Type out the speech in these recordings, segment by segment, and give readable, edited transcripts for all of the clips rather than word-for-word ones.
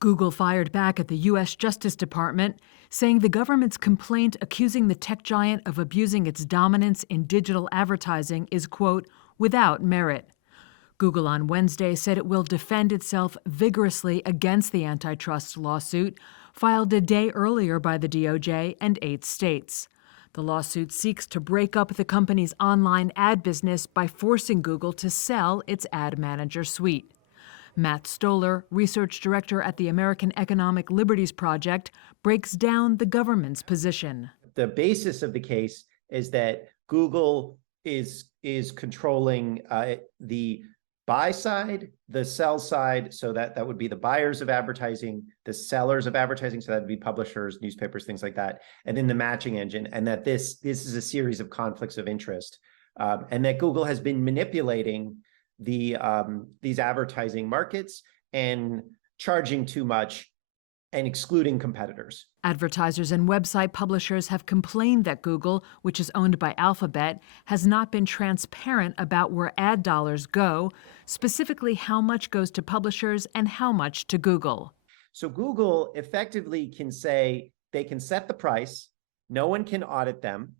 Google fired back at the U.S. Justice Department, saying the government's complaint accusing the tech giant of abusing its dominance in digital advertising is, quote, without merit. Google on Wednesday said it will defend itself vigorously against the antitrust lawsuit, filed a day earlier by the DOJ and 8 states. The lawsuit seeks to break up the company's online ad business by forcing Google to sell its Ad Manager suite. Matt Stoller, research director at the American Economic Liberties Project, breaks down the government's position. The basis of the case is that Google is controlling the buy side, the sell side, so that would be the buyers of advertising, the sellers of advertising, so that would be publishers, newspapers, things like that, and then the matching engine, and that this is a series of conflicts of interest, and that Google has been manipulating these advertising markets and charging too much and excluding competitors. Advertisers and website publishers have complained that Google, which is owned by Alphabet, has not been transparent about where ad dollars go, specifically how much goes to publishers and how much to Google. So Google effectively can say they can set the price, no one can audit them.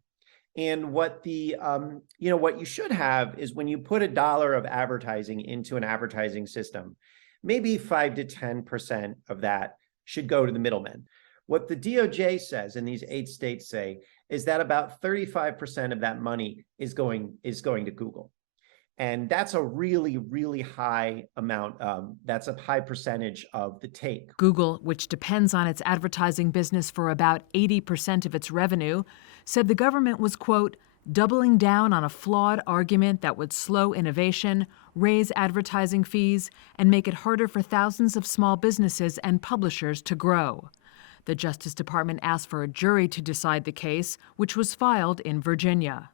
And what what you should have is when you put $1 of advertising into an advertising system, maybe 5 to 10% of that should go to the middlemen. What the DOJ says, and these 8 states say, is that about 35% of that money is going to Google. And that's a really, really high amount. That's a high percentage of the take. Google, which depends on its advertising business for about 80% of its revenue, said the government was, quote, doubling down on a flawed argument that would slow innovation, raise advertising fees, and make it harder for thousands of small businesses and publishers to grow. The Justice Department asked for a jury to decide the case, which was filed in Virginia.